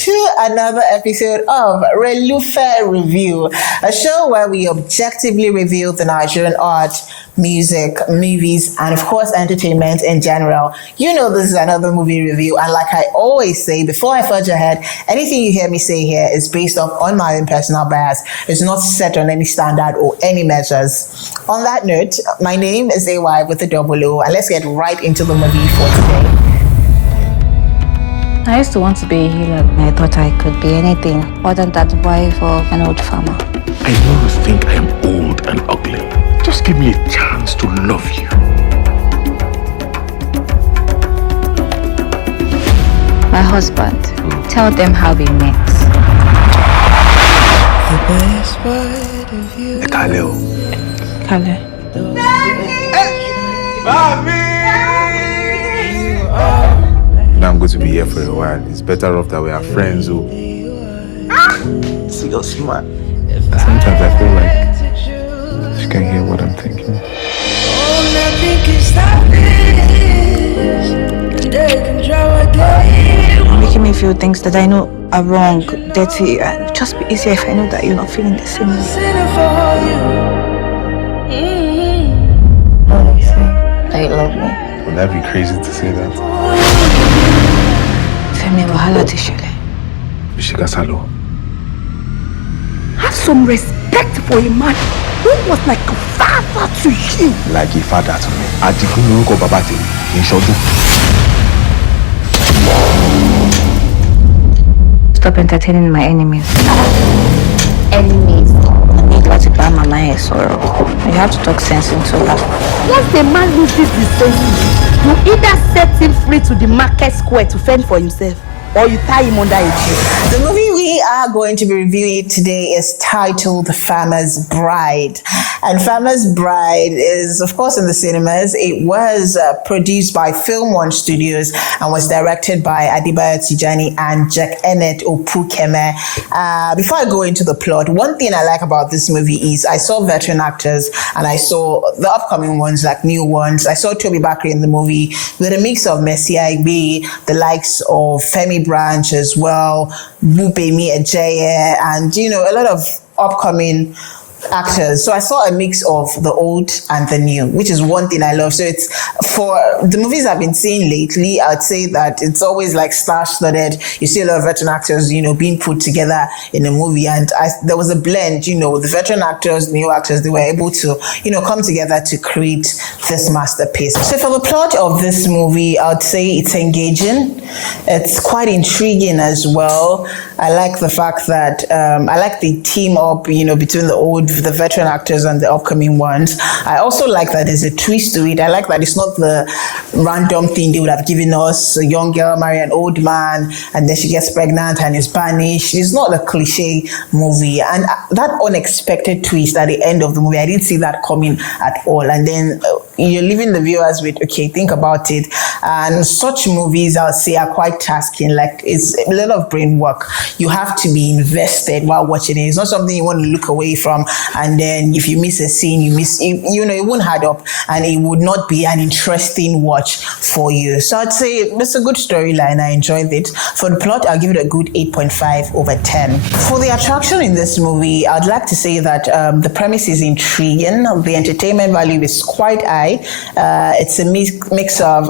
to another episode of Relufe Review, a show where we objectively review the Nigerian art, music, movies, and of course entertainment in general. You know this is another movie review, and like I always say, before I forge ahead, anything you hear me say here is based on my own personal bias. It's not set on any standard or any measures. On that note, my name is AY with a double O, and let's get right into the movie for today. I used to want to be a healer. I thought I could be anything other than that wife of an old farmer. I know you think I am old and ugly. Just give me a chance to love you. My husband. Tell them how we met. Kale. Kale. Now I'm going to be here for a while. It's better off that we are friends. Oh. See your smile. Sometimes I feel like she can hear what I'm thinking. You're making me feel things that I know are wrong, dirty, and it'd just be easier if I know that you're not feeling the same way. What do you say? That you love me? Would that be crazy to say that? Femi, wahala ti ṣẹlẹ̀. Bishika Salo. Have some respect for a man who was like a father to you. Like a father to me. Adigun no go babate in Shodu. Stop entertaining my enemies. Enemies? I need to buy my mind sorrow. You have to talk sense into her. Once the man loses his senses, you either set him free to the market square to fend for himself, or you tie him under a tree. The movie we are going to be reviewing today is titled The Farmer's Bride. And Farmer's Bride is, of course, in the cinemas. It was produced by Film One Studios and was directed by Adibayo Tijani and Jack Ennett Opukeme. Before I go into the plot, one thing I like about this movie is I saw veteran actors and I saw the upcoming ones, like new ones. I saw Toby Bakri in the movie with a mix of Messi Aigbe, the likes of Femi Branch as well, Bupemi Ejeye, and a lot of upcoming actors. So I saw a mix of the old and the new, which is one thing I love. So it's for the movies I've been seeing lately, I'd say that it's always like star-studded. You see a lot of veteran actors, being put together in a movie, and there was a blend, the veteran actors, new actors, they were able to, come together to create this masterpiece. So for the plot of this movie, I'd say it's engaging. It's quite intriguing as well. I like the fact that I like the team up, between the veteran actors and the upcoming ones. I also like that there's a twist to it. I like that it's not the random thing they would have given us, a young girl marry an old man and then she gets pregnant and is banished. It's not a cliche movie. And that unexpected twist at the end of the movie, I didn't see that coming at all. And then you're leaving the viewers with, okay, think about it. And such movies, I'll say, are quite tasking. Like, it's a lot of brain work. You have to be invested while watching it. It's not something you want to look away from, and then if you miss a scene, it won't add up, and it would not be an interesting watch for you. So I'd say it's a good storyline. I enjoyed it. For the plot, I'll give it a good 8.5 over 10. For the attraction in this movie, I'd like to say that the premise is intriguing. The entertainment value is quite high. It's a mix of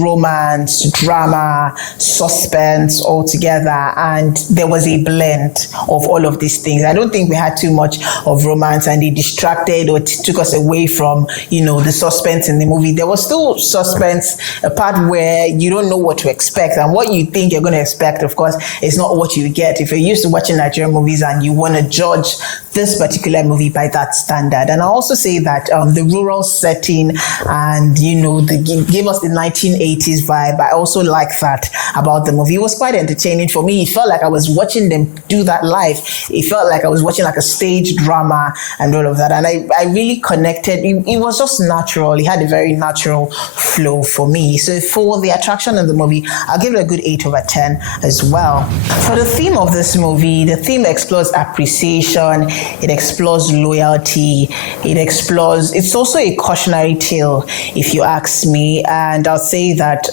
romance, drama, suspense all together, and there was a blend of all of these things. I don't think we had too much of romance and it distracted or took us away from, the suspense in the movie. There was still suspense, a part where you don't know what to expect, and what you think you're going to expect, of course, is not what you get. If you're used to watching Nigerian movies and you want to judge this particular movie by that standard. And I also say that the rural setting and, they gave us the 1980s vibe. I also like that about the movie. It was quite entertaining for me. It felt like I was watching them do that live. It felt like I was watching like a stage drama and all of that. And I really connected. It was just natural. It had a very natural flow for me. So for the attraction of the movie, I'll give it a good 8 over 10 as well. For the theme of this movie, the theme explores appreciation. It explores loyalty. It's also a cautionary tale, if you ask me. And I'll say that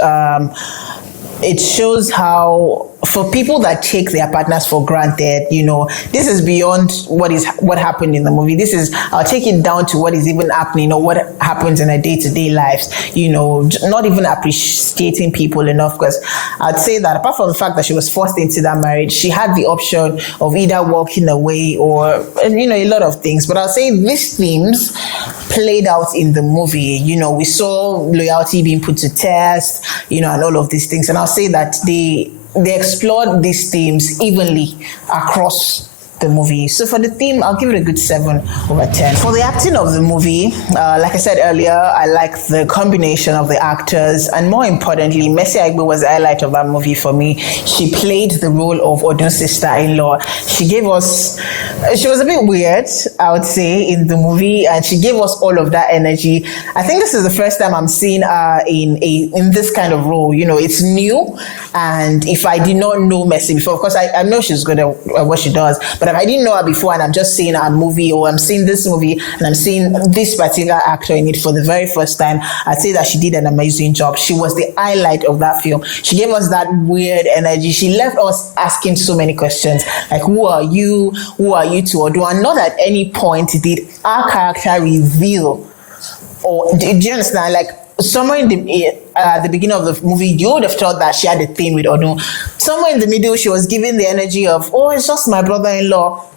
it shows how for people that take their partners for granted, this is beyond what happened in the movie. I'll take it down to what is even happening or what happens in a day-to-day lives, not even appreciating people enough. Because I'd say that apart from the fact that she was forced into that marriage, she had the option of either walking away or, a lot of things. But I'll say these themes played out in the movie. We saw loyalty being put to test, and all of these things. And I'll say that they explored these themes evenly across the movie. So for the theme, I'll give it a good 7/10. For the acting of the movie, like I said earlier, I like the combination of the actors, and more importantly, Mercy Aigbe was the highlight of that movie for me. She played the role of Odun's sister-in-law. She was a bit weird, I would say, in the movie, and she gave us all of that energy. I think this is the first time I'm seeing her in this kind of role. It's new, and if I did not know Mercy before, of course I know she's good at what she does, but if I didn't know her before and I'm just seeing her movie, or I'm seeing this movie and I'm seeing this particular actor in it for the very first time, I'd say that she did an amazing job. She was the highlight of that film. She gave us that weird energy. She left us asking so many questions, like, who are you to Odu? And not at any point did our character reveal, or do you understand, like, somewhere in the beginning of the movie, you would have thought that she had a thing with Odu. Somewhere in the middle, she was giving the energy of, it's just my brother-in-law.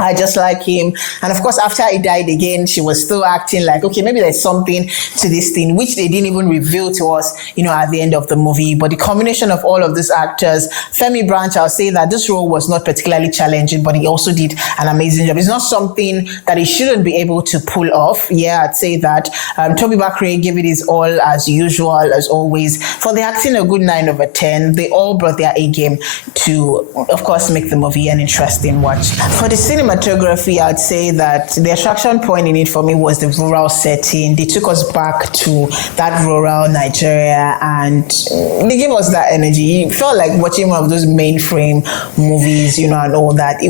I just like him. And of course, after he died again, she was still acting like, okay, maybe there's something to this thing, which they didn't even reveal to us, at the end of the movie. But the combination of all of these actors, Femi Branch, I'll say that this role was not particularly challenging, but he also did an amazing job. It's not something that he shouldn't be able to pull off. Yeah, I'd say that. Toby Bakre gave it his all as usual, as always. For the acting, a good 9/10. They all brought their A game to, of course, make the movie an interesting watch. For the cinematography, I'd say that the attraction point in it for me was the rural setting. They took us back to that rural Nigeria and they gave us that energy. It felt like watching one of those mainframe movies, and all that. It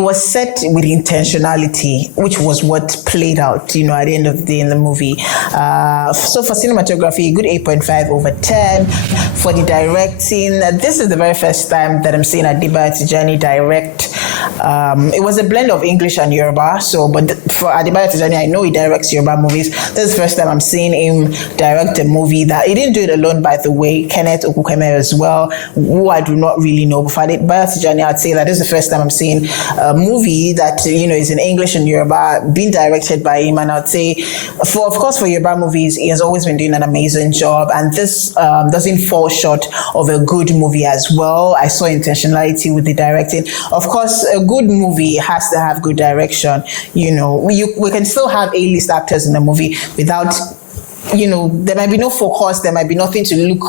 was set with intentionality, which was what played out, at the end of the day in the movie. So for cinematography, a good 8.5/10. For the directing, this is the very first time that I'm seeing Adebayo Tijani direct. It was a blend of English and Yoruba. But for Adebayo Tijani, I know he directs Yoruba movies. This is the first time I'm seeing him direct a movie that he didn't do it alone, by the way. Kenneth Okukweme as well, who I do not really know. But for Adebayo Tijani, I'd say that this is the first time I'm seeing a movie that is in English and Yoruba being directed by him. And I'd say, of course, for Yoruba movies, he has always been doing an amazing job. And this doesn't fall short of a good movie as well. I saw intentionality with the directing. Of course, a good movie has to have good direction. We can still have A-list actors in a movie without, there might be no focus, there might be nothing to look,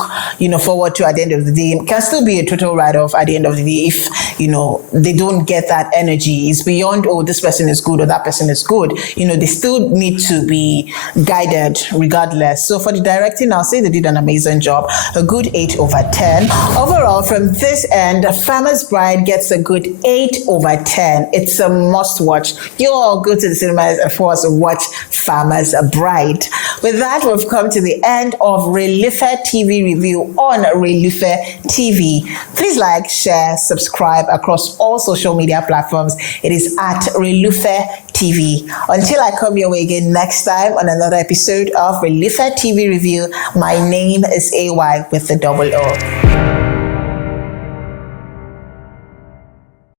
forward to at the end of the day. It can still be a total write-off at the end of the day if, they don't get that energy. It's beyond, this person is good or that person is good. They still need to be guided regardless. So for the directing, I'll say they did an amazing job. A good 8/10. Overall, from this end, Farmer's Bride gets a good 8/10. It's a must watch. You all go to the cinemas and for us to watch Farmer's Bride. With that, we've come to the end of RelufeTV review on RelufeTV. Please like, share, subscribe across all social media platforms. It is at RelufeTV. Until I come your way again next time on another episode of RelufeTV review, my name is AY with the double O.